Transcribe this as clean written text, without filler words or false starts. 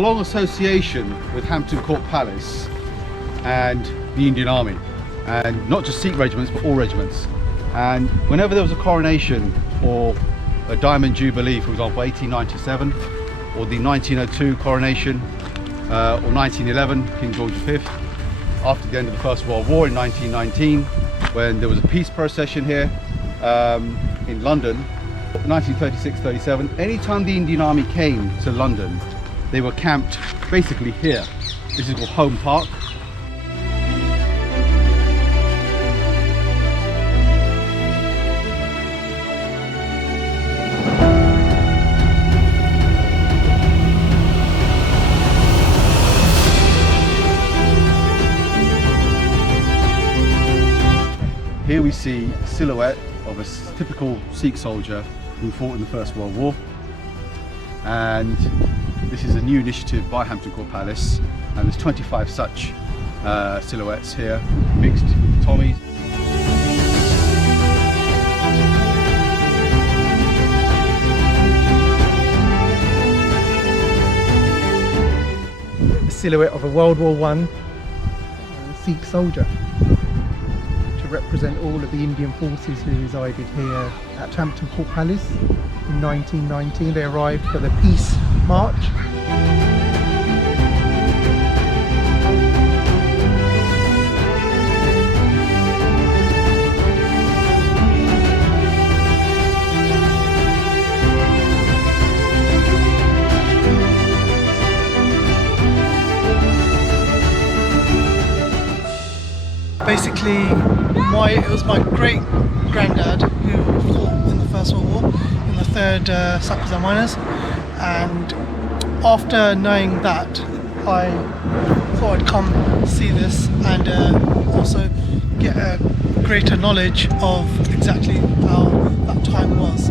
long association with Hampton Court Palace and the Indian Army, and not just Sikh regiments but all regiments. And whenever there was a coronation or a Diamond Jubilee, for example 1897 or the 1902 coronation or 1911 King George V, after the end of the First World War in 1919, when there was a peace procession here in London, 1936-37, anytime the Indian Army came to London, they were camped basically here. This is called Home Park. Here we see a silhouette of a typical Sikh soldier who fought in the First World War, and this is a new initiative by Hampton Court Palace, and there's 25 such silhouettes here mixed with Tommies. The silhouette of a World War I Sikh soldier, represent all of the Indian forces who resided here at Hampton Court Palace. In 1919 they arrived for the Peace March. Basically, it was my great granddad who fought in the First World War in the 3rd Sappers Miners, and after knowing that, I thought I'd come see this and also get a greater knowledge of exactly how that time was.